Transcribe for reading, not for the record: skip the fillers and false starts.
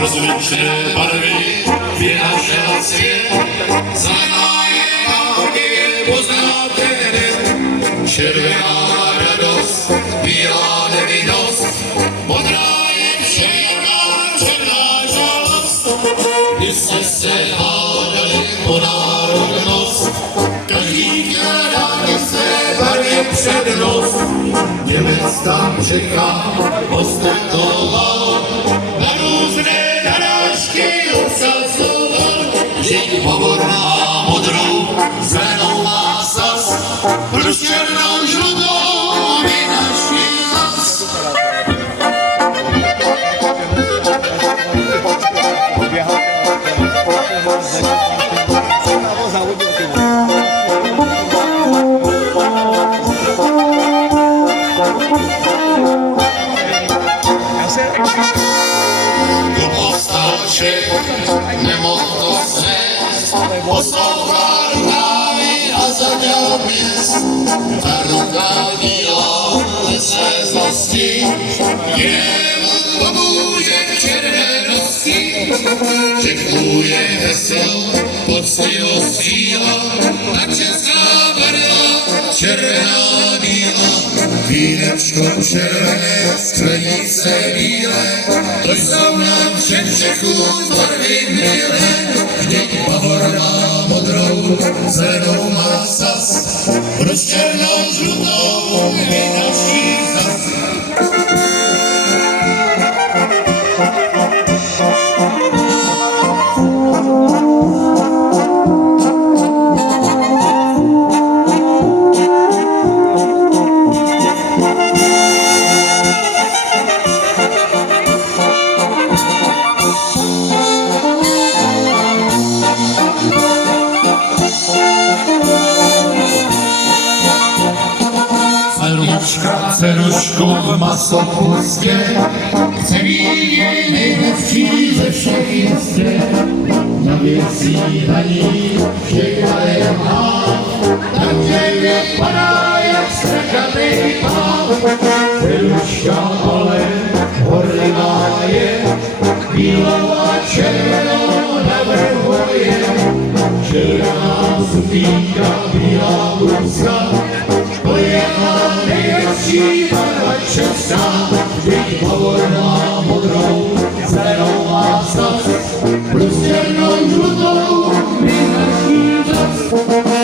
Rozličné barvy, dvě naše noci, poznáte hned. Červená radost, bílá nevinnost, modrá je černá žalost. Když jste se hádali o národnost, každý chtěl dát své barvě přednost. Němec tam Čechá ostentoval, na různé narážky obsazoval, že povorná modrou, zelenou má sas, pro černou žlutou vynaší zas. Nemohl to snést, poslouchal rukávy a zaděl pěst. Ta ruka bílá ze své zlosti, jemu pomůže k červenosti. Řeknu je heslo pod svého síla, ta česká barva, červená bílá. Vínečko červené, sklenice bílé, to jsou nám všem Čechům barvy milé. Vždyť Pavor má modrou, zelenou má sas, proč černou žlutou vynaší zas. Cerušku v masopustě, celý je nejhezčí ze všech jistě. Na věcí na ní všechna je má, takže vypadá jak strachatý pán. Ceruška ale horlivá je, bílou a červenou navrhuje. Červená sukýnka, bílá bluzka, to je nejhezčí barva česká. Vždyť Pavor má modrou, zelenou má sas, plus černou žlutou vynaší zas.